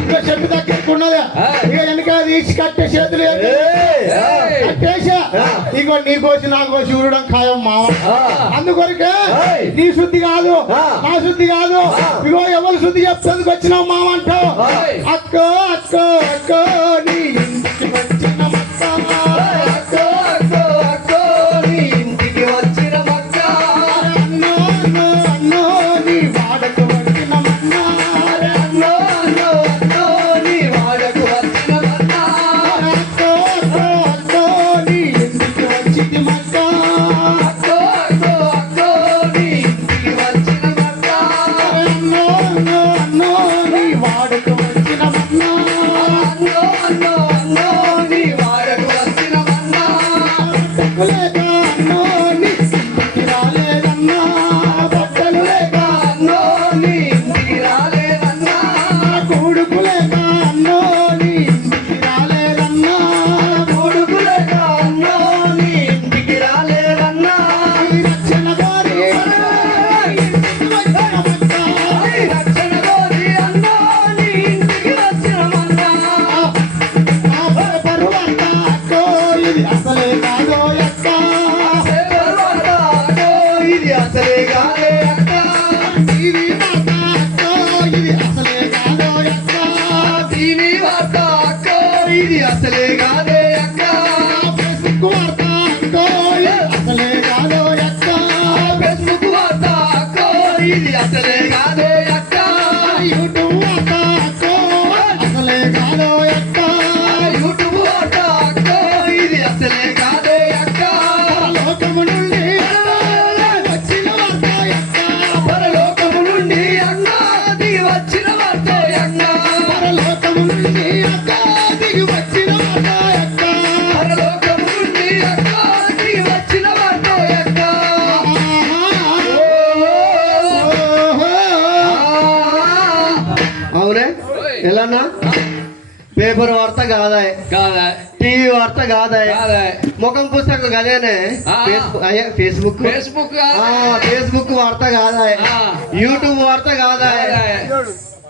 ఇక చెప్పు దగ్గరకున్నదా ఇక వెనక తీసి కట్టే చేతులు కట్టేసా ఇగో నీ కోసి నా కోసి చూడడం ఖాయం మావ అందుకొరకే నీ శుద్ధి కాదు నా శుద్ధి కాదు ఇగో ఎవరు శుద్ధి చెప్తానికి వచ్చినావు మామ అంటావు అక్క అక్క అక్క నీ ఇంటికి వచ్చిన పేపర్ వార్త కాదా టీవీ వార్త కాదా ముఖం పుస్తకం కదేనే ఫేస్బుక్ ఫేస్బుక్ వార్త కాదా యూట్యూబ్ వార్త కాదా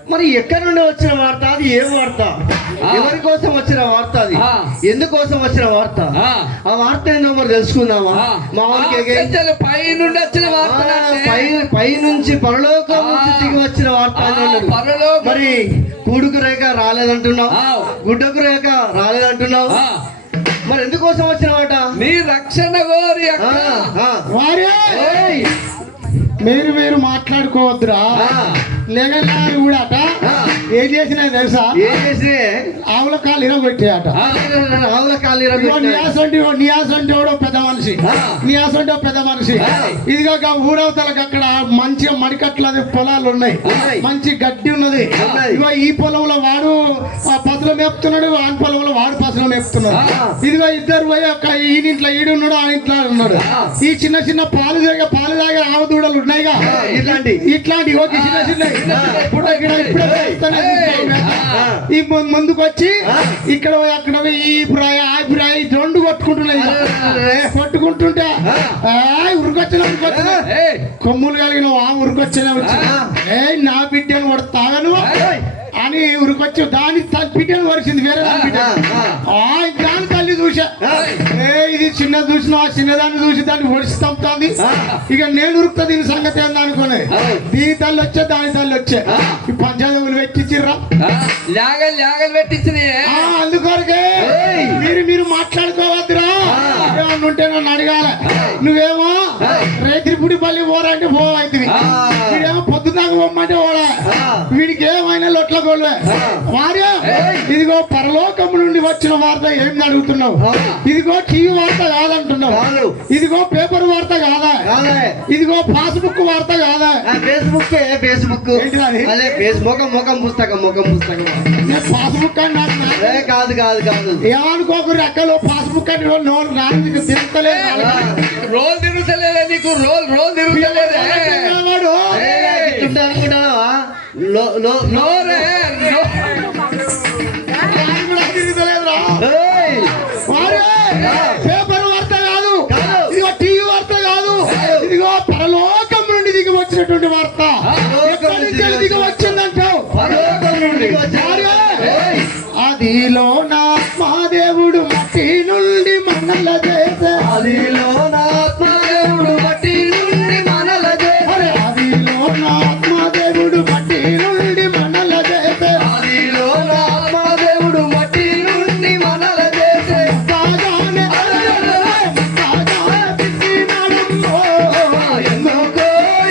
మరి ఎక్కడి నుండి వచ్చిన వార్త అది ఏం వార్త ఎవరి కోసం వచ్చిన వార్త అది ఎందుకోసం వచ్చిన వార్త ఆ వార్త ఏందో మరి తెలుసుకుందామా మామూలుగా పై నుండి వచ్చిన వార్త పై నుంచి పరలోకం నుంచి దిగి వచ్చిన వార్త మరి కూడుకు రేఖ రాలేదంటున్నావు గుడ్డకు రేఖ రాలేదంటున్నావు మరి ఎందుకోసం వచ్చిన మాట నీ రక్షణ కోరి మీరు మాట్లాడుకోవద్దురా లేగలారు కూడా అట ఏం చేసినా తెలుసా ఏం చేసి ఆవుల కాళ్ళు ఇరగొట్టాయట ఆవుల కాళ్ళు నియాసంటోడో పెద్ద మనిషి నియాసంటో పెద్ద మనిషి ఇదిగా ఊరవతలకు అక్కడ మంచిగా మడికట్ల పొలాలు ఉన్నాయి మంచి గడ్డి ఉన్నది ఇదిగో ఈ పొలంలో వాడు పసులు మేపుతున్నాడు ఆ పొలంలో వాడు పసులు మేపుతున్నాడు ఇదిగో ఇద్దరు పోయి ఈనింట్లో ఈడున్నాడు ఆ ఇంట్లో ఉన్నాడు ఈ చిన్న చిన్న పాలు తాగే ఆవు దూడలు ఉన్నాయిగా ఇట్లాంటి ఓకే చిన్న చిన్న ఈ ముందుకు వచ్చి ఇక్కడ అక్కడ ఈ ప్రాయ ఆ ప్రాయ రెండు కొట్టుకుంటున్నాయి కొట్టుకుంటుంటే ఉరికొచ్చిన కొమ్ములు కలిగిన ఆ ఉరికొచ్చిన నా బిడ్డను వాడు తాగను అని ఉరికొచ్చి దాని బిడ్డను వరిచింది వేరే దాని తల్లి చూసా ఇది చిన్న చూసిన చిన్నదాన్ని చూసి దాన్ని ఒడిస్తాంది ఇక నేను ఉరుకుతా దీని సంగతి ఏంది అనుకునే దీని తల్లి వచ్చే దాని తల్లి వచ్చే ఈ పంచాయతీలు పెట్టించిర్రా పెట్టించిన అందుకొరకే మీరు మాట్లాడుకోవద్దురా ఏమన్నా ఉంటే నన్ను అడగాల నువ్వేమో రేతిరిపుడిపల్లి పోరంటే పోవైతుంది వీడేమో పొద్దుదాకా పోమ్మంటే పోడా వీడికి ఏమైనా లొట్ల గోల్వే వార్యా ఇదిగో పరలోకం నుండి వచ్చిన వార్త ఏం అడుగుతున్నావు ఇదిగో టీవీ వార్త కాదంటున్నావు ఇదిగో పేపర్ వార్త కాదా ఇదిగో పాస్బుక్ వార్త కాదా ఫేస్బుక్ ముఖం పుస్తకం పాస్బుక్ అని కాదు కాదు కాదు ఏమనుకోకరు అక్కలో పాస్బుక్ అని రానికి తిరుగుతలేదు రోల్ తిరుగుతలేదా నీకు రోల్ తిరుగుతలేదా అనుకుంటున్నావా పేపర్ వార్త కాదు ఇదిగో టీవీ వార్త కాదు ఇదిగో పరలోకం నుండి దిగి వచ్చినటువంటి వార్త దిగి వచ్చిందంటావు దిగి వచ్చాడు. ఏయ్! ఆదిలో నా ఆత్మదేవుడు మట్టి నుండి మనల చేసే ఆదిలో నా ఆత్మదేవుడు మట్టి నుండి మనల చేసే. ఆదిలో నా ఆత్మదేవుడు మట్టి నుండి మనల చేసే ఆదిలో నా ఆత్మదేవుడు మట్టి నుండి మనల చేసే. సాగానే పిచ్చినాడమ్మో ఎందుకో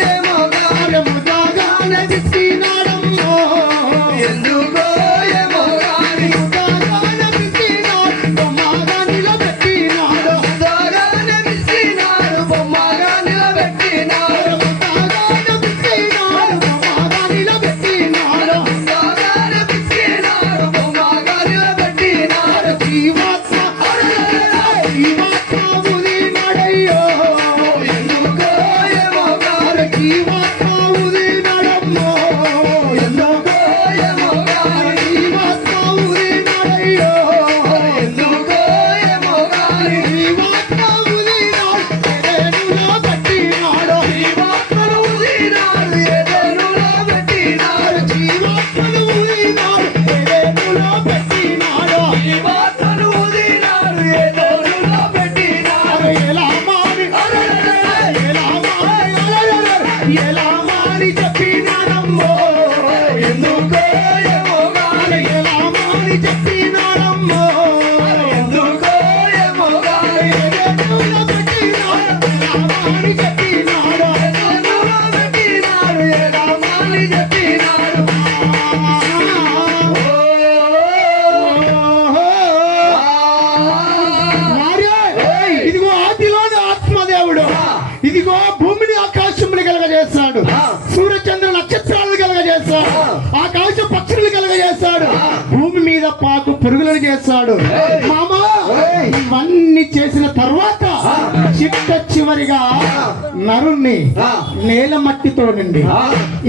ఏమో గాని, ముదాగానే పిచ్చినాడమ్మో ఎందుకో ఏమో గాని, ముదాగానే పిచ్చినాడు బొమ్మగా నిలబెట్టినాడు దాగానే పిలిచినాడు, బొమ్మగా నిలబెట్టినాడు. ముదాగానే పిచ్చినాడు బొమ్మగా నిలబెట్టినాడు దాగానే పిలిచినాడు, బొమ్మగా నిలబెట్టినాడు. జీవాత్మ జీవాత్మ ఉదినాడయ్యో ఎందుకో ఏమో గాని, జీవాత్మ ఉదినాడమ్మో ఎందుకో ఏమో గాని, జీవాత్మ ఉదినాడయ్యో ఎందుకో ఏమో గాని, జీవాత్మ ఉదినాడు ఎదెనులో పట్టినాడు జీవాత్మను ఊదినాడు, ఎదెనులో పెట్టినాడు. జీవాత్మను ఉదినాడు ఎదెనులో పెట్టినాడు జీవాత్మను ఊదినాడు, ఎదెనులో పెట్టినాడు. ఎలా మారి ఎలా మారి చెప్పినాడమ్మో ఎందుకో ఏమో గాని, ఎలా మారి చెప్పినాడమ్మో ఎందుకో ఏమో గాని, ఎదెనులో పెట్టినాడు ఎలా మారి చెప్పినాడు ఎదెనులో పెట్టినాడు, ఎలా మాని చెప్పినాడు. ఇదిగో ఆదిలోని ఆత్మదేవుడు ఇదిగో భూమిని ఆకాశములు కలగజేస్తాడు సూర్యచంద్ర నక్షత్రాలను కలగజేస్తాడు ఆకాశ పక్షులు కలగజేస్తాడు భూమి మీద పాకు పురుగులను చేస్తాడు మామా ఇవన్నీ చేసిన తర్వాత చిట్ట చివరిగా నరుణ్ణి నేల మట్టితో నిండి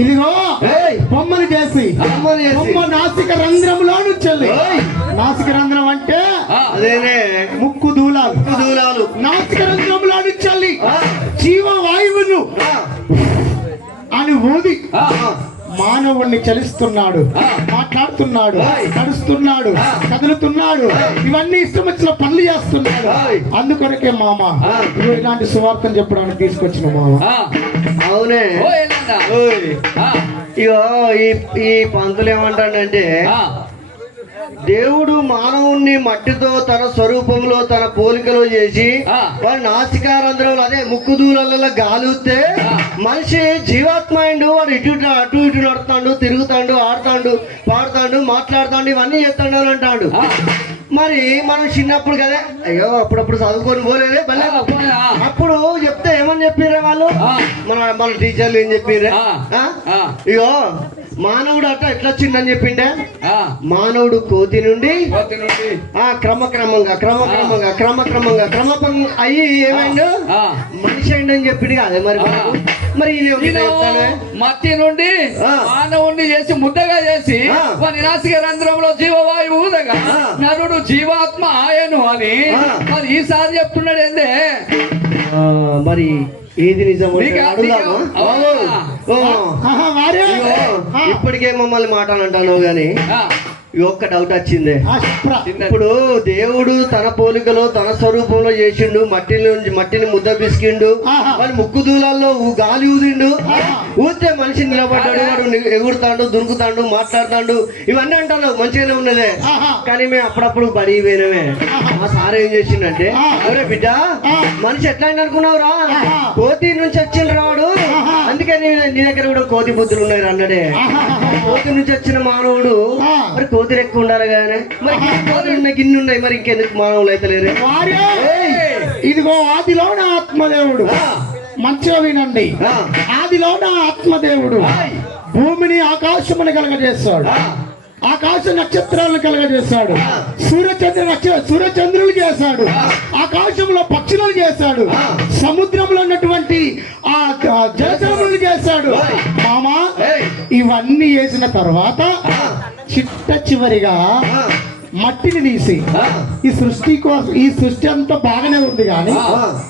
ఇదిగో బొమ్మను చేసి బొమ్మను చేసి. బొమ్మ నాసిక రంధ్రములో నుంచి నాసిక రంధ్రం అంటే అదేనే ముక్కు దూలాలు దూరాలు. నాసిక రంధ్రంలో నుంచి జీవ వాయువును అని ఊది మానవుణ్ణి చలిస్తున్నాడు మాట్లాడుతున్నాడు నడుస్తున్నాడు కదులుతున్నాడు ఇవన్నీ ఇష్టం వచ్చిన పనులు చేస్తున్నాడు అందుకొరకే మామ ఇదిగో ఇలాంటి సువార్తను చెప్పడానికి తీసుకొచ్చిన మామ అవునే. ఓ ఏంటంట? ఓయ్. ఆ, ఇగో ఈ పంతులు ఏమంటాడంటే ఆ, దేవుడు మానవుణ్ణి మట్టితో తన స్వరూపంలో తన పోలికలో చేసి ఆ. వారి నాసికారంధ్రంలో అదే ముక్కు దూరాలలో గాలిస్తే మనిషి జీవాత్మ అయిండు. వాడు అటు ఇటు నడుతాడు, తిరుగుతాడు, ఆడతాడు, పాడతాడు, మాట్లాడతాడు, ఇవన్నీ చేస్తాడు అని అంటాడు. మరి మనం చిన్నప్పుడు కదా అయ్యో అప్పుడప్పుడు చదువుకొని పోలేదే భలే. ఆ, పోనీ, ఆ. అప్పుడు చెప్తే ఏమని చెప్పిర్రే వాళ్ళు ఆ. మన టీచర్లు ఏం చెప్పిర్రే ఆ. ఆ. ఇగో మానవుడు అట్లా ఎట్లా వచ్చిందని చెప్పిండే ఆ. మానవుడు కోతి నుండి కోతి నుండి క్రమక్రమంగా అయ్యి ఏమైండు ఆ. మనిషి అయిందని చెప్పిండు అదే మరి మనకు. మరి ఈయన ఒకటి ఈయన చెప్తాడే. మట్టి నుండి ఆ. మానవుణ్ణి చేసి ముద్దగా చేసి ఆ. వారి నాసిక రంధ్రంలో జీవవాయువు ఊదగా ఆ. నరుడు జీవాత్మ ఆయను అని ఆ. మరి ఈసారి చెప్తున్నాడు ఏందే ఆ, మరి ఏది నిజం నీకు అడుగుదామా? అవునా? ఓ, ఆహా, వారే ఇగో, ఇప్పటికే మమ్మల్ని మాటలంటాను గాని ఆ. ఈ ఒక్క డౌట్ వచ్చిందే. చిన్నది. ఇప్పుడు దేవుడు తన పోలికలో తన స్వరూపంలో చేసిండు, మట్టిని ముద్ద పిసికిండు, ఆహా. వాడి ముక్కు దూలాల్లో గాలి ఊదిండు, ఆహా. ఊతే మనిషి నిలబడ్డాడు, వాడు ఎగురుతాడు, దునుకుతాడు, మాట్లాడతాడు, ఇవన్నీ అంటాను మంచిగానే ఉన్నదే. ఆహా. కానీ మేము అప్పుడప్పుడు బడి పోయినమే. ఆహా. మా సార్ ఏం చేసిండంటే ఆ. ఒరే బిడ్డ మనిషి ఎట్లా అని అనుకున్నావురా, ఆహా. కోతి నుంచి వచ్చిండ్రు రావాడు, ఆహా. అందుకే నీ దగ్గర కూడా కోతి బుద్ధులు ఉన్నాయి అన్నాడే. కోతి నుంచి వచ్చిన మానవుడు ఆ. మరి కోతి ఎక్కువ ఉండాలి కానీ మరి కోతులు ఉన్నాయి, గిన్నె ఉన్నాయి, మరి ఇంకెందుకు మానవులు అయితే లేరు. వారే ఇదిగో ఆదిలోన ఆత్మదేవుడు మంచిగా వినండి ఆదిలోన ఆత్మదేవుడు భూమిని ఆకాశమును కలగజేస్తాడు ఆకాశ నక్షత్రాలను కలగజేస్తాడు సూర్యచంద్రులు చేశాడు ఆకాశంలో పక్షులను చేశాడు సముద్రంలో ఉన్నటువంటి ఆ జలచరములను చేశాడు మామా ఇవన్నీ చేసిన తర్వాత చిట్ట చివరిగా మట్టిని తీసి ఈ సృష్టి కోసం, ఈ సృష్టి అంతా బాగానే ఉంది కానీ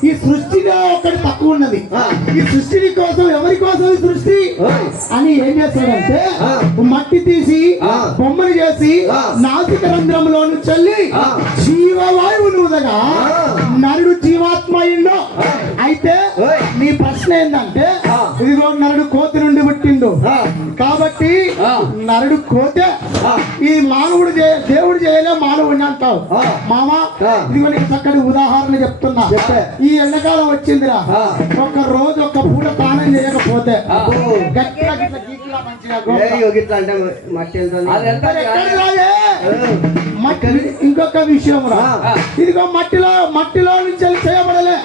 ఈ సృష్టిలో ఒకటి తక్కువ ఉన్నది. ఈ సృష్టిని కోసం, ఎవరి కోసం ఈ సృష్టి అని ఏం చేస్తాడంటే మట్టి తీసి బొమ్మను చేసి నాసిక రంధ్రంలో చల్లి జీవవాయువును ఊదగా నరుడు జీవాత్మ అయిందో. అయితే నీ ప్రశ్న ఏంటంటే ఇదిగో నరుడు కోతి నుండి పుట్టిండు కాబట్టి నరుడు కోతే ఈ మానవుడు దేవుడు చేయలే మానవుడిని అంటావు. మామా ఇదిగో నీకు చక్కటి ఉదాహరణ చెప్తున్నా. ఈ ఎండాకాలం వచ్చిందిరా, ఒక రోజు ఒక పూట స్నానం చేయకపోతే గట్టిగా గిట్ల గీకులా మంచిగా ఇంకొక విషయం రా, ఇదిగో మట్టిలో నుంచి చేయబడలే,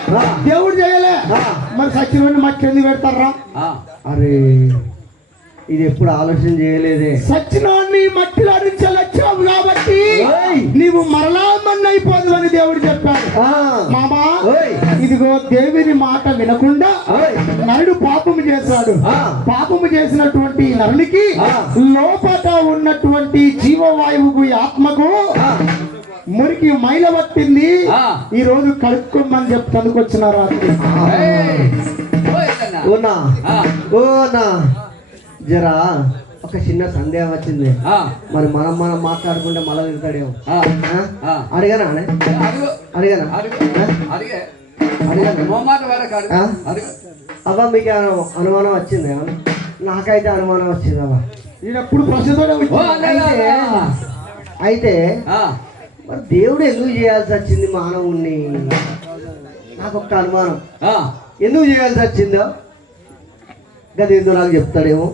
దేవుడు చేయలే, మరి సచివాన్ని మట్టి ఎందుకు పెడతారా? అరే ఇది ఎప్పుడు ఆలోచన చేయలేదే. సచ్చినాన్ని మట్టిలో నుంచి వచ్చావు కాబట్టి నీవు మరలా మన్ను అయిపోదు అని దేవుడు చెప్పాడు. మామా ఇదిగో దేవుని మాట వినకుండా నరుడు పాపము చేశాడు. పాపము చేసినటువంటి నరునికి లోపట ఉన్నటువంటి జీవవాయువుకు, ఆత్మకు మురికి మైల పట్టింది. ఈ రోజు కడుక్కోమని చెప్పి కనుకొచ్చిన రాత్రి జరా ఒక చిన్న సందేహం వచ్చింది. మరి మనం మాట్లాడుకుంటే మళ్ళీ తిడతాడేమో. అడిగానా అవ్వ మీకు అనుమానం వచ్చింది? నాకైతే అనుమానం వచ్చింది అవ్వ. ఎప్పుడు అయితే మరి దేవుడు ఎందుకు చేయాల్సి వచ్చింది మానవుణ్ణి? నాకు ఒక్క అనుమానం, ఎందుకు చేయాల్సి వచ్చిందో గది ఎందుకు నాకు చెప్తాడేమో.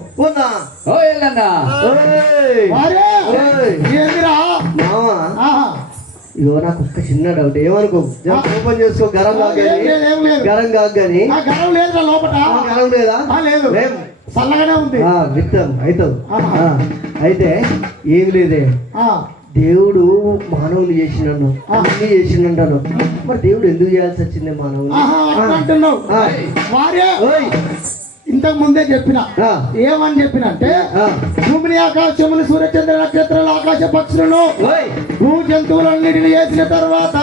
ఇగో నాకు ఒక్క చిన్న డౌట్, ఏమనుకో ఓపెన్ చేసుకో. గరం కాగాని గరం లేదా? చల్లగానే ఉంది. విత్తం అవుతావు. అయితే ఏం లేదే, దేవుడు మానవుని చేసినాను, అన్ని చేసినాను. మరి దేవుడు ఎందుకు చేయాల్సి వచ్చింది మానవుని అంటున్నావు? ఇంతకు ముందే చెప్పిన ఏమని చెప్పినంటే భూమిని, ఆకాశములు, సూర్యచంద్ర నక్షత్రాలు, ఆకాశ పక్షులను, భూ జంతువులన్నిటిని చేసిన తర్వాత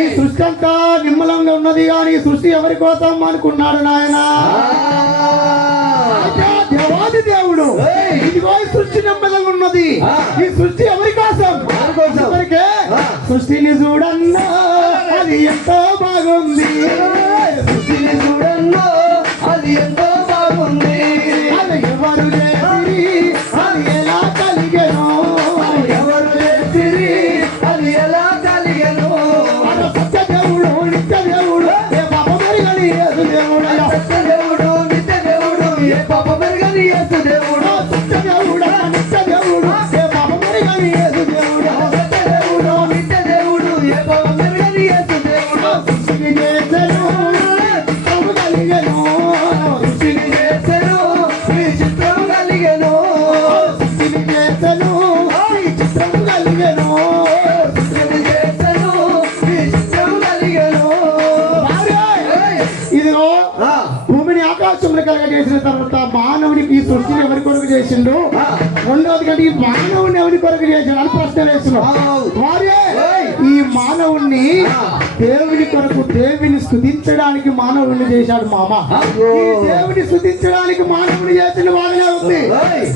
ఈ సృష్టి అంతా నిమ్మలంగా ఉన్నది కానీ ఈ సృష్టి ఎవరి కోసం అనుకున్నాడు నాయన? దేవాది దేవుడు ఇదిగో ఈ సృష్టి నిమ్మలంగా ఉన్నది, ఈ సృష్టి ఎవరి కోసం? ఎవరికే? సృష్టిని చూడన్నా అది ఎంతో బాగుంది, సృష్టిని చూడన్నా అది ఎంతో బాగుంది. అది ఎవరు చేసిరి అది ఎలా కలిగెను, ఎవరు చేసిరి అది ఎలా కలిగెను. మన సత్య దేవుడు, నిత్య దేవుడు, ఏ పాప మెరుగని యేసు దేవుడు, సత్య దేవుడు, నిత్య దేవుడు, ఏ పాప మెరుగని యేసు దేవుడు, సత్య దేవుడు, నిత్య దేవుడు, ఏ పాప మెరుగని యేసు దేవుడు, సత్య దేవుడు, నిత్య దేవుడు, ఏ పాప మెరుగని యేసు దేవుడు. సృష్టిని చేసెను చిత్రము కలిగెను, సృష్టిని చేసెను ఈ చిత్రము కలిగెను, సృష్టిని చేసెను ఈ చిత్రము కలిగెను, సృష్టిని చేసెను ఈ చిత్రము కలిగెను. ఇదిగో భూమిని, ఆకాశములు కలగజేసిన తర్వాత మానవునికి ఈ సృష్టిని ఎవరి కొరకు చేసిండు? రెండవది కంటే ఈ మానవుని ఎవరి కొరకు చేసిండు అని ప్రశ్న వేస్తున్నాడు. ఈ మానవుణ్ణి దేవుని కొరకు, దేవుని స్తుతించడానికి మానవుడిని చేశాడు మామ. ఈ దేవుని స్తుతించడానికి మానవుని చేసిన బాగానే ఉంది.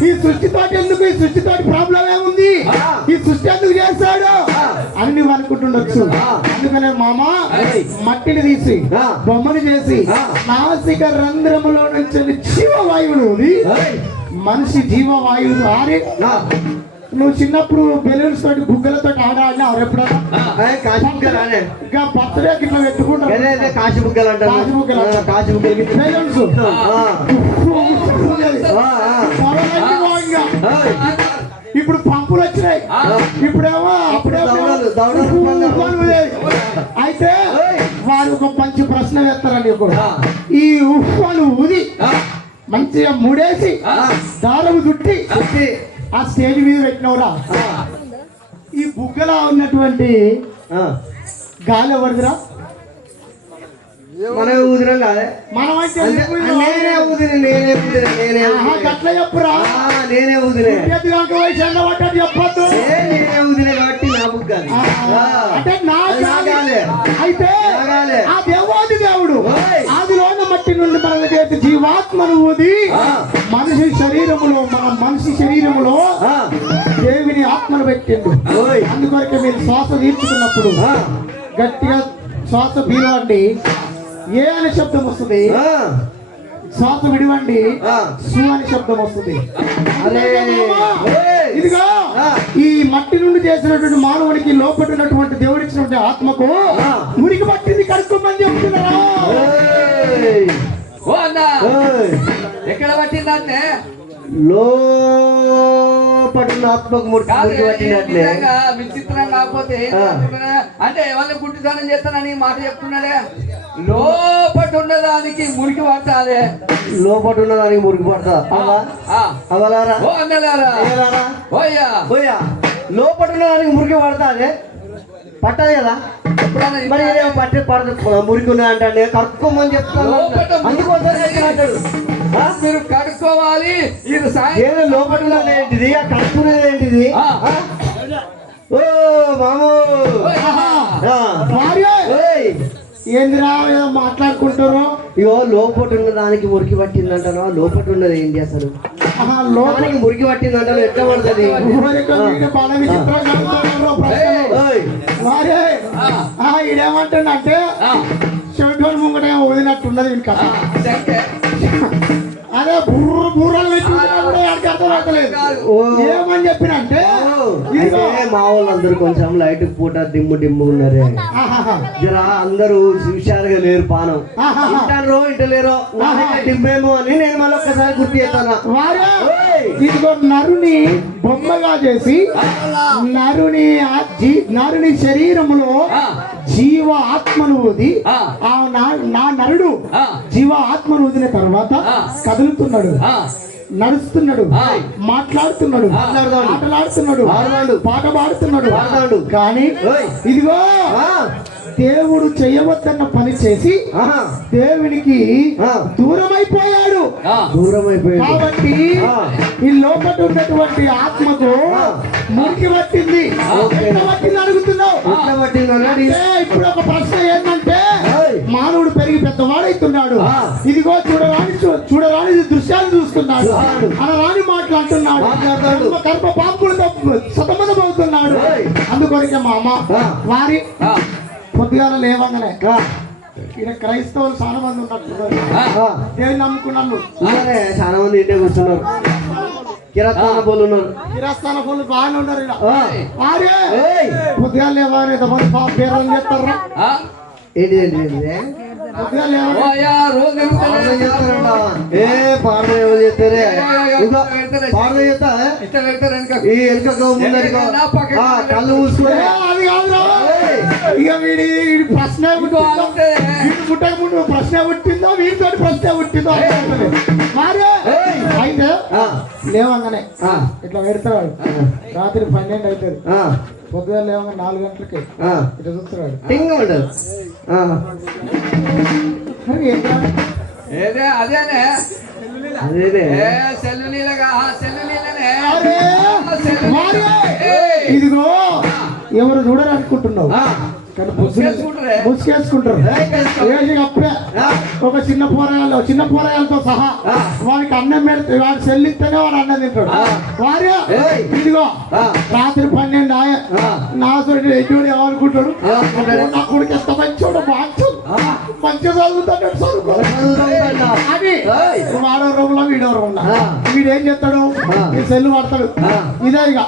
ఈ సృష్టితో ఎందుకు, ఈ సృష్టితో ప్రాబ్లం ఏముంది, ఈ సృష్టి ఎందుకు చేస్తాడు అని నువ్వు అనుకుంటుండొచ్చు. అందుకనే మామ మట్టిని తీసి బొమ్మను చేసి నాసిక రంధ్రములో నుంచి జీవవాయువులు మనిషి జీవవాయువులు ఆరి. నువ్వు చిన్నప్పుడు బెలూన్స్ తోటి బుగ్గలతో ఆడాడినా ఎప్పుడైనా? ఇంకా బర్త్డే ఇట్లా పెట్టుకుంటావు కాశీ బుగ్గలు అంటారు. కాశీ బుగ్గలు బెలూన్స్ ఇప్పుడు పంపులు వచ్చినాయి, ఇప్పుడేమో అయితే వారు ఒక మంచి ప్రశ్న వేస్తారని ఈ ఉఫ్ఫను ఊది మంచిగా ముడేసి దారము చుట్టి ఆ స్టేజ్ మీద పెట్టినవరా, ఈ బుగ్గలా ఉన్నటువంటి గాలి ఎవరిదిరా? మనమే ఊదినాం కాదే మనం అంటే నేనే ఊదిన అట్లా చెప్పురా నేనే ఊదినే వయసు ఎండ పడ్డట్టు చెప్పొద్దు నేనే ఊదిన కాబట్టి నా బుక్ కాదు అంటే అయితే ఆ దేవాది దేవుడు ఆదిలోన మట్టి నుండి మన చేతి జీవాత్మను ఊది మనిషి శరీరములో దేవుని ఆత్మను పెట్టిండు. అందుకొరకే మీరు శ్వాస తీర్చుకున్నప్పుడు గట్టిగా శ్వాస పీలవండి, ఏ అనే శబ్దం వస్తుంది. శ్వాస విడివండి, సు అనే శబ్దం వస్తుంది. ఇదిగా ఈ మట్టి నుండి చేసినటువంటి మానవునికి లోపడినటువంటి దేవుడిచ్చినటువంటి ఆత్మకు మురికి పట్టింది కడుక్కోమని చెప్తున్నారా? ఎక్కడ పట్టిందంటే లోపడున్న ఆత్మకు మురికి పట్టినట్లే. విచిత్రం కాకపోతే అంటే ఎవరిని గుడ్డితనం చేస్తానని మాట చెప్తున్నాడే. లోపట ఉన్నదానికి మురికి పడతాదే, లోపట ఉన్నదానికి మురికి పడతా అవలారా లోపట ఉన్నదానికి మురికి పడతాదే పట్టదు కదా. మరి పట్టి పడదు మురికి ఉన్నది అంటే కడుక్కోమని చెప్తాను. అందుకోసం అంటాడు మీరు కడుక్కోవాలి. ఏదో లోపల ఉన్నది ఏంటిది, ఆ కడుక్కునేది ఏంటిది? ఓ మామూ ఏందిరా మాట్లాడుకుంటారు. ఇగో లోపట ఉన్న దానికి మురికి పట్టిందంటాను. లోపట ఉన్నది ఏంటి అసలు? లోపలికి మురికి పట్టిందంటాను ఎట్లా పడుతుంది? ఈడేమంటుండంటే చెవిటోని ముంగట వదిలినట్టున్నది ఇంకా. అదే బూర్రలు పెట్టి ఏమని చెప్పినంటే మా వాళ్ళందరూ కొంచెం లైట్ పూట దిమ్ము ఉన్నారే. జరా అందరూ హుషారుగా లేరు, పానం ఇంటారో ఇంటలేరో దిమ్మేమో అని నేను మళ్ళీ ఒక్కసారి గుర్తు చేస్తాను. ఇదిగో నరుని బొమ్మగా చేసి నరుని శరీరములో జీవ ఆత్మను ఊది నా నరుడు జీవ ఆత్మను ఊదిన తర్వాత కదులుతున్నాడు, నడుస్తున్నాడు, మాట్లాడుతున్నాడు, ఆటలాడుతున్నాడు, పాట పాడుతున్నాడు. కానీ ఇదిగో దేవుడు చేయవద్దన్న పని చేసి దేవునికి దూరమైపోయాడు. కాబట్టి ఈ లోపల ఉన్నటువంటి ఆత్మకు మురికి పట్టింది. అడుగుతున్నావు. ఇప్పుడు ఒక ప్రశ్న ఏంటంటే మానవుడు పెరిగి పెద్దవాడైతున్నాడు. ఇదిగో చూడరాని దృశ్యాలు చూస్తున్నాడు, అనరాని మాట్లాడుతున్నాడు, కర్మ పాపులతో సతమతమవుతున్నాడు. అందుకొరకే మా అమ్మ వారి పొద్దుగాల లేవగానే ఇక్కడ క్రైస్తవులు చాలా మంది ఉన్నట్టున్నారు. దేవుని నమ్ముకున్నాను చాలా మంది ఇంటే కూర్చున్నారు. కిరాస్థాన పోలు బాగానే ఉన్నారు. పొద్దుగాల లేవగానే పేర్లు చేస్తారా? ఏంటి కళ్ళు మూసుకునే ఇక వీడి ప్రశ్న పుట్టక ముందు ప్రశ్న పుట్టిందో వీడితో ప్రశ్న పుట్టిందో అయితే లేవంగానే ఇట్లా పెడతాడు. రాత్రి 12 అవుతుంది, పొద్దుగా లేవంగా 4 గంటలకి ఇట్లా చూస్తున్నాడు. ఇదిగో ఎవరు చూడరు అనుకుంటున్నావు, ముసుకేసుకుంటారు. అప్పుడే ఒక చిన్న పోరాయాలతో సహా వాడికి అన్నం పెడితే వాడు చెల్లిస్తేనే వాడు అన్నం తింటాడు. వారే ఇదిగో రాత్రి 12 నా సోటి ఎటువంటి ఏమనుకుంటాడు, నా కొడుకు ఎంత మంచోడు, మంచిగా చదువుతాడు అని వాడో రూమ్లో వీడో రూమ్లో వీడేం చేస్తాడు, ఈ సెల్లు పడతాడు. ఇదే ఇక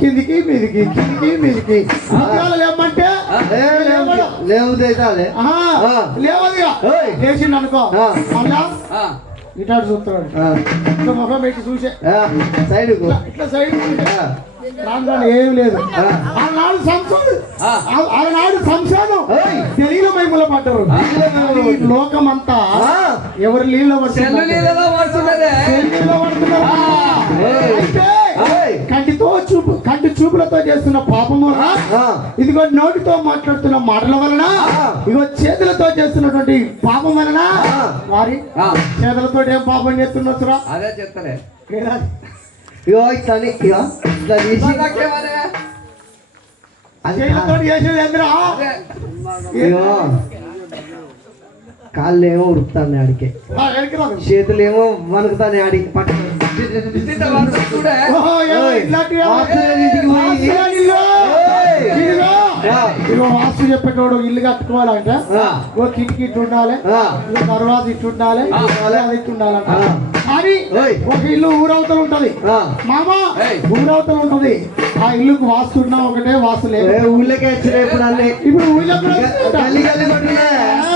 కిందికి మీదికి లేమంటే లేవదుగా లేచిండు అనుకో, మళ్ళా ఇటాడు చూస్తాడు. ఇట్లా ముఖం పెట్టి చూసే సైడ్ ఇట్లా సైడ్ రాను ఏం లేదు. ఆనాడు సంసారం తెలియని మైముల పడ్డారు. లోకమంతా ఎవరు నీళ్ళ పడుతున్నారు. కంటి చూపులతో చేస్తున్న పాపము వలన, ఆ. ఇదిగో నోటితో మాట్లాడుతున్న మాటల వలన, ఇదిగో చేతులతో చేస్తున్నటువంటి పాపం వలన, వారి చేతులతో ఏం పాపం చేస్తున్నా అదే చెప్తానే ఇగో ఇట్లా ఇట్లా తీసి చేతులతో చేసేది ఏందిరా? ఇగో కాళ్ళు ఏమో ఉరుకుతాను ఆడికి, వెనక్కి రాదు. చేతులు ఏమో వణుకుతాను ఆడికి పట్టు. ఓహో, ఏమో ఇట్లాంటివి ఏమో. ఇంటికి పోయి వాస్తుగా ఇల్లు. ఇదిగో. ఆ. ఇదిగో వాస్తు చెప్పేటోడు ఇల్లు కట్టుకోవాలంటే ఆ. ఓ కిటికీ ఇట్టు ఉండాలి, ఆ. ఇదిగో తర్వాత ఇట్టు ఉండాలి, అది ఇట్టు ఉండాలంట. ఆ. కానీ ఓయ్. ఒక ఇల్లు ఊరవతలు ఉంటది, ఆ. మామ ఏయ్. ఊరవతలు ఉంటది. ఆ ఇల్లుకు వాస్తు ఉన్నా ఒకటే, వాస్తు లేదు. ఊళ్ళోకి వచ్చిన ఇప్పుడు అన్నీ ఇప్పుడు ఊళ్ళో కూడా వస్తుందంట. గల్లీ గల్లీ కొట్టుకునే.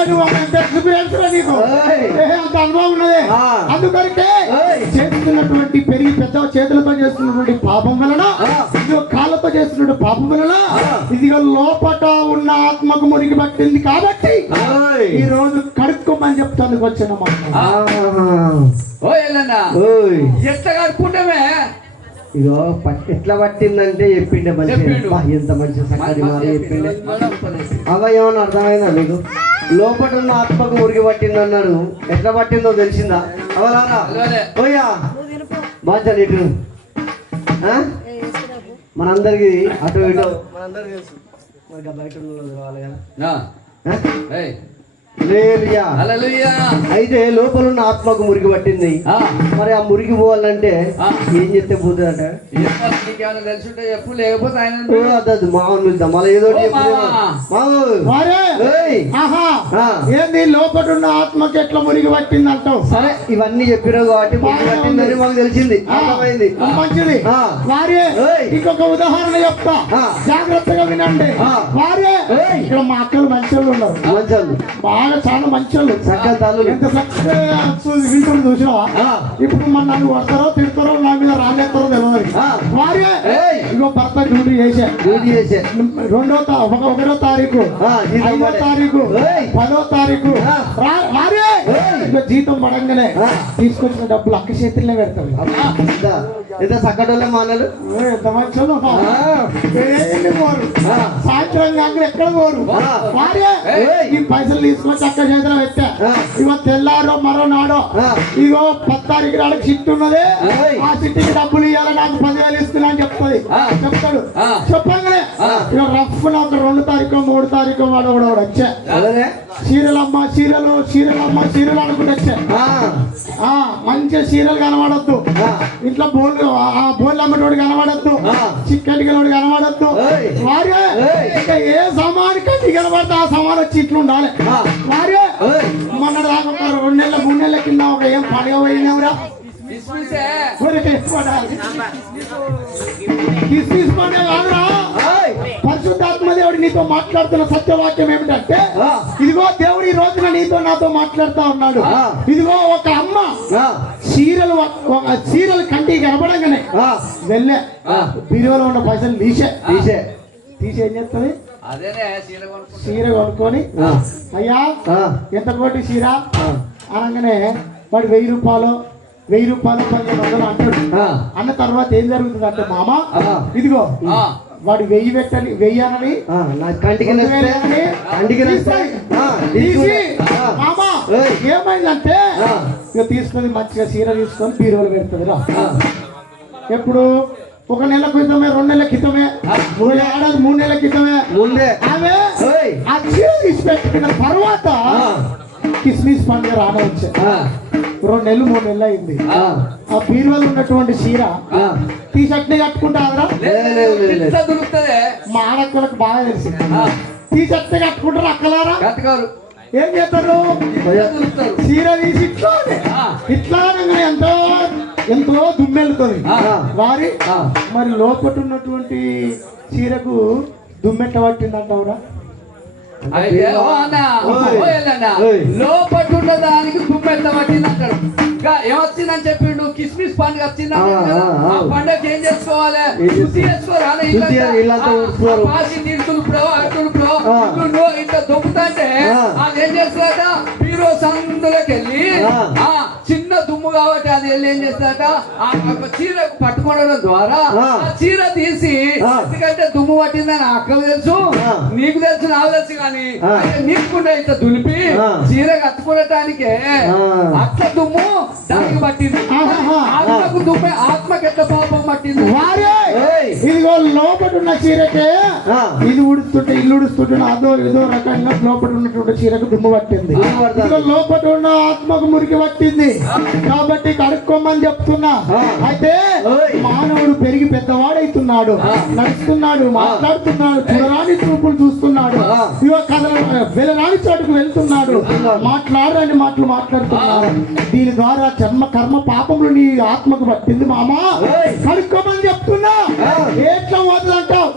నువ్వు అంత experience రా నీకు. ఓయ్. అంత అనుభవం ఉన్నది. ఆ. అందుకనికే ఓయ్. చేస్తున్నటువంటి పెరిగి పెద్ద చేతులతో చేస్తున్నటువంటి పాపం వలన, ఆ. ఇదిగో కాళ్ళతో చేస్తున్నటువంటి పాపం వలన, ఆ. ఇదిగో లోపట ఉన్న ఆత్మకు మునిగి పట్టింది కాబట్టి ఓయ్. ఈ రోజు కడుక్కోమని చెప్తాను వచ్చానమ్మా. ఓ ఎల్లన్నా ఓయ్. ఎట్లా కడుక్కుంటామే ఇగో ఎట్లా పట్టిందంటే చెప్పిండే మంచి చెప్పిండు. ఎంత మంచి సక్కడి మాట చెప్పిండే. అవ ఏమన్నా అర్థమైందా మీకు? లోపల ఉన్న ఆత్మకు మురిగి పట్టింది అన్నాడు. ఎట్లా పట్టిందో తెలిసిందా? అవలాగా అలవాలే. ఓయ్యా బాగా ఇటు మనందరికి అటు ఇటు మనందరికి తెలుసు. మరి బయట ఉన్న వాళ్ళు తెలవాలి కదా. ఏయ్ హల్లెలూయా. హల్లెలూయా. అయితే లోపల ఉన్న ఆత్మకు మురికి పట్టింది. మరి ఆ మురికి పోవాలంటే ఏం చేస్తే పోతుందట? నీకేమైనా తెలుసుంటే చెప్పు, లేకపోతే ఆయన మామూలు మళ్ళీ ఏదో ఒకటి చెప్పు. వారే, ఏయ్. ఆహా, ఆ. ఏంది లోపట ఉన్న ఆత్మకి ఎట్లా మునిగి పట్టింది అంటావు? సరే ఇవన్నీ చెప్పినావు కాబట్టి మురికి పట్టిందని మాకు తెలిసింది, అర్థమైంది. మంచిది. ఆ. వారే, ఏయ్. ఇంకొక ఉదాహరణ చెప్తా, ఆ. జాగ్రత్తగా వినండి. ఆ. వారే, ఏయ్. ఇక్కడ మా అక్కలు మంచోళ్ళు ఉన్నారు, మంచాలు బాగా చాలా మంచోళ్ళు, చక్కగా తల్లులు. ఎంత చక్కగా వింటుంది చూసినావా? ఆ. ఇప్పుడు మన నన్ను కొడతారో తిడతారో నా మీద రాలేస్తారో తెలియదు. ఆ. వారే, ఏయ్. ఇగో భర్త డ్యూటీ చేసే డ్యూటీ చేసే 1వ తారీఖు, ఆ, జీతం 5వ పడే. తారీఖు, ఏయ్. 10వ తారీఖు, ఆ. వారే, ఏయ్. ఇగో జీతం పడంగానే ఆ. తీసుకొచ్చిన డబ్బులు అక్క చేతుల్లో పెడతాం. ఎంత సక్కటోళ్ళ మానలు. ఎంత మంచోళ్ళు ఏంటి పోరు, ఆ. సాయంత్రం కాక ఎక్కడ పోరు. ఆ. వారే, ఏయ్. ఈ పైసలు తీసుకొచ్చి అక్క చేతిలో పెట్టా. ఆ. ఇగో తెల్లారో మరో నాడో, ఆ. ఇగో 10 తారీఖు నాడు చిట్టు ఉన్నది, ఏయ్. ఆ చిట్టికి డబ్బులు ఇవ్వాలి, నాకు 10,000 ఇస్తున్నా అని చెప్తుంది. ఆ. చెప్తాడు. ఆ. చెప్పగానే ఆ. ఇక రఫ్ ఒక 2 తారీఖు 3 తారీఖు వాడు వచ్చా, అలానే చీరలమ్మ చీరలు చీరలమ్మ చీరలు అనుకుంటూ వచ్చా. మంచిగా చీరలు కనబడద్దు, ఆ. ఇంట్లో బోన్లు బోన్లు అమ్మటోడు కనబడద్దు, ఆ. చికెన్ కిలోడు కనబడద్దు. ఏయ్. వారే, ఏయ్. ఇంకా ఏ సమాన్ కంటి కనబడితే ఆ సమాన్ వచ్చి ఇట్లు ఉండాలి. ఆ. వారే, ఏయ్. మొన్న దాకా ఒక 2 నెలల 3 నెలల కింద ఒక ఏం పండుగ పోయినవురా, కిస్మిసే. కిస్మిస్ పండుగ కాదురా. ఏయ్. పరిశుద్ధాత్మ దేవుడు నీతో మాట్లాడుతున్న సత్యవాక్యం ఏమిటంటే, ఆ. ఇదిగో దేవుడు ఈ రోజున నీతో నాతో మాట్లాడుతా ఉన్నాడు. ఆ. ఇదిగో ఒక అమ్మ ఆ. చీరలు కంటికి కనపడంగానే ఆ. వెళ్ళే ఆ. బీరువాలో ఉన్న పైసలు తీసే ఏం చేస్తుంది, అదేనే చీర కొనుక్కుంటా. చీర కొనుక్కొని, ఆ. అయ్యా ఆ. ఎంత కోటి చీర ఆ. అనగానే వాడు 1000 రూపాయలు 1500 అంటాడు. ఆ. అన్న తర్వాత ఏం జరుగుతుంది అంటే, మామ ఆ. ఇదిగో ఆ. వాడు 1000 పెట్టని 1000 అనని ఆ. నా కంటికి నచ్చితే కంటికి నచ్చితే తీసి, ఆ. మామ ఏయ్. ఏమైందంటే ఆ. ఇక తీసుకొని మంచిగా చీర తీసుకొని బీరువాలో పెడుతుంది రా. ఆ. ఎప్పుడు 1 నెల క్రితమే 2 నెలల క్రితమే 3 ఏడాది 3 నెలల క్రితమే ముందే ఆమె ఏయ్. ఆ చీర తీసి పెట్టుకున్న తర్వాత ఆ. కిస్మిస్ పండుగ రానవచ్చు. ఆ. 2 నెలలు 3 నెలలు అయింది. ఆ. ఆ బీరువాలో ఉన్నటువంటి చీర ఆ. టీ-షర్ట్ని కట్టుకుంటారా? లేదు, ఇంత దొరుకుతుంది. మా ఆడక్కలకు బాగా తెలిసి ఆ. టీ-షర్ట్ కట్టుకుంటారు అక్కలారా. కట్టుకోరు. ఏం చేస్తారు, దొరుకుతారు. చీర తీసి ఇట్లానే ఆ. ఇట్లా అనగానే ఎంతో దుమ్మెళ్తుంది. ఆ. వారి ఆ. మరి లోపల ఉన్నటువంటి చీరకు దుమ్మెట్ట పట్టిందంటావురా? అయితే ఓ అన్న, ఓయ్. ఓ ఎల్లన్న, ఓయ్. లోపట్టున్న దానికి తుమ్మెత్త పట్టింది అంటాడు. ఇంకా ఏమొచ్చిందని చెప్పిండు, కిస్మిస్ పండుగ వచ్చింది అన్నాడు కదా. ఆ. ఆ పండుగకి ఏం చేసుకోవాలి, ఏం శుద్ధి చేసుకోరా శుద్ధి ఇల్లంతా ఊడ్చుకోరు. పాసి తీర్చులు ప్రో అట్టులు ప్రో నువ్వు ఇట్లా దుమ్ముతాంటే అది ఏం చేస్తాడట బీరో సందులోకి వెళ్ళి చిన్న దుమ్ము కాబట్టి అది వెళ్ళి ఏం చేస్తాడట ఆ చీర పట్టుకోవడం ద్వారా ఆ చీర తీసి ఎందుకంటే దుమ్ము పట్టిందని అక్కకు తెలుసు నీకు తెలుసు నాకు తెలుసు కానీ నీకుంటే ఇంత దులిపి చీర కట్టుకోవటానికే అట్ల దుమ్ము దానికి పట్టింది ఆత్మకు దుమ్ము ఆత్మకి ఎట్లా పాపం పట్టింది ఇదిగో లోపల ఉన్న చీరకే ఇది ఉడుస్తుంటే ఇల్లు ఉడుస్తుంటే అదో ఏదో రకంగా లోపల ఉన్నటువంటి చీరకు దుమ్ము పట్టింది ఇదిగో లోపల ఉన్న ఆత్మకు మురికి పట్టింది కాబట్టి కడుక్కోమని చెప్తున్నా అయితే మానవుడు పెరిగి పెద్దవాడైతున్నాడు నడుస్తున్నాడు మాట్లాడుతున్నాడు చూడరాని చూపులు చూస్తున్నాడు ఇవో కథలు వెళ్ళరాని చోటుకు వెళ్తున్నాడు మాట్లాడరాని మాటలు మాట్లాడుతున్నాడు దీని ద్వారా కర్మ పాపములు నీ ఆత్మకు పట్టింది మామా కడుక్కోమని చెప్తున్నా ఎట్లా వదలంటావు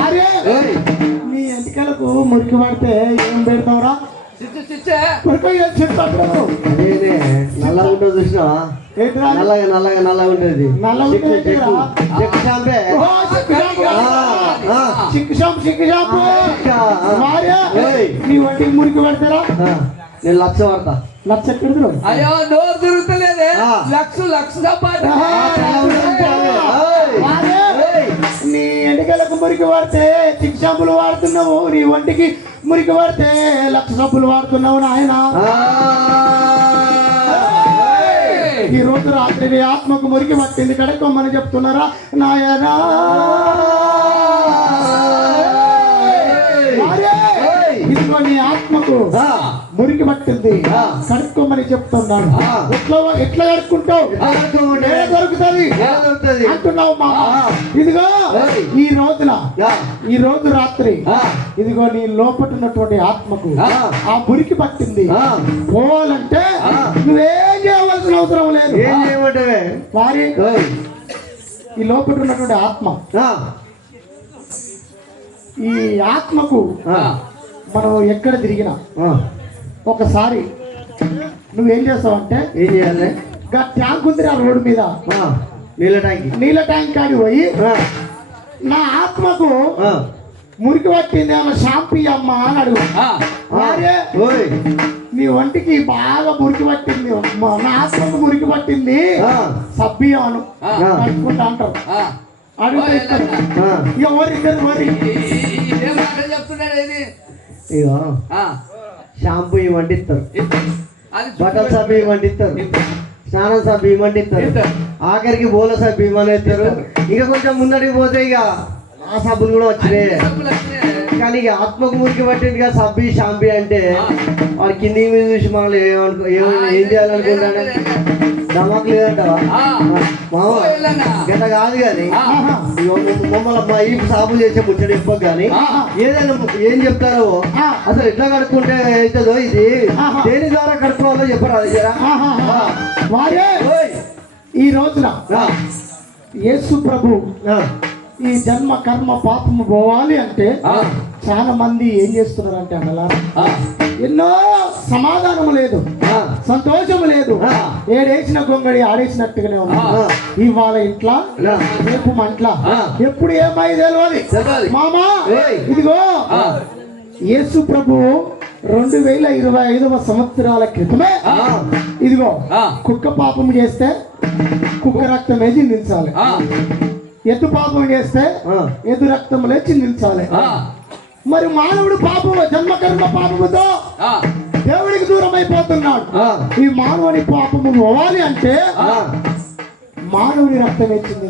అరే నీ ఎంటికలకు మురికి పడితే ఏం పెడతావురా నల్లగా ఉంటుంది చూసినా నల్లగా నల్లగా నల్లగా ఉంటుంది నీ వంటికి మురికి పడతారా నేను లక్ష పడతా లక్ష ఎక్కడ అయ్యో నోరు తిరుగుతలేదే లక్ష నీ ఎంటికలకు మురికి వాడితే చిక్ షాంపులు వాడుతున్నావు నీ ఒంటికి మురికి వాడితే లక్ష సబ్బులు వాడుతున్నావు నాయన ఈ రోజు రాత్రి నీ ఆత్మకు మురికి పట్టింది కడుక్కోమని చెప్తున్నారా నాయనా ఇదిగో నీ ఆత్మకు మురికి పట్టింది కడుక్కోమని చెప్తున్నాను ఎట్లా కడుక్కుంటావు దొరుకుతుంది అంటున్నావు మా ఇదిగో ఈ రోజు రాత్రి ఇదిగో నీ లోపల ఉన్నటువంటి ఆత్మకు ఆ మురికి పట్టింది పోవాలంటే నువ్వేం చేయవలసిన అవసరం లేదు ఏం చేయమంటే వారి ఈ లోపల ఉన్నటువంటి ఆత్మ ఈ ఆత్మకు మనం ఎక్కడ తిరిగినా ఒకసారి నువ్వేం చేస్తావు అంటే ఏం చేయాలి ట్యాంక్ ఉంది ఆ రోడ్డు మీద నీళ్ళ ట్యాంక్ కాడి పోయి నా ఆత్మకు మురికి పట్టింది ఏమన్నా షాంపీ అమ్మా అని అడుగు నీ ఒంటికి బాగా మురికి పట్టింది నా ఆత్మకు మురికి పట్టింది సబ్బియం అను కట్టుకుంటా అంటారు ఇగో షాంపూ ఇవ్వండి ఇస్తారు బట్టల సబ్బు ఇవ్వండి ఇస్తారు స్నానం సబ్బు ఇవ్వండి ఇస్తారు ఆఖరికి బోల సబ్బు ఇవ్వని ఇస్తారు ఇక కొంచెం ముందడికి పోతే ఇక ఆ సబ్బులు కూడా వచ్చినాయి కానీ ఇక ఆత్మకు మురికి పట్టింది కదా సబ్బి షాంపీ అంటే వాడు కింది మీద చూసి మమ్మల్ని ఏం చేయాలనుకుంటాను దమాకు లేదంటావా గట్ట కాదు కానీ మమ్మల్ని ఈ సాబులు చేసే ముచ్చట చెప్పకు కానీ ఏదైనా ఏం చెప్తారో అసలు ఎట్లా కడుక్కుంటే అవుతుందో ఇది దేని ద్వారా కడుక్కోవాలో చెప్పరా ఈ రోజున యేసు ప్రభు ఈ జన్మ కర్మ పాపము పోవాలి అంటే చాలా మంది ఏం చేస్తున్నారంటే అలా ఎన్నో సమాధానం లేదు సంతోషం లేదు ఏడేసిన గొంగడి ఆడేసినట్టుగానే ఉంది ఇవాళ ఇంట్లో రేపు మంట్లా ఎప్పుడు ఏమై తెలియదు మామా ఇదిగో యేసు ప్రభు 2025వ సంవత్సరాల క్రితమే ఇదిగో కుక్క పాపం చేస్తే కుక్క రక్తమే చిందించాలి ఎద్దు పాపం చేస్తే ఎద్దు రక్తములే చిందించాలి మరి మానవుడు పాపము జన్మకర్మ పాపముతో దేవుడికి దూరం అయిపోతున్నాడు ఈ మానవుని పాపము పోవాలి అంటే మానవుని రక్తమే చిందించాలి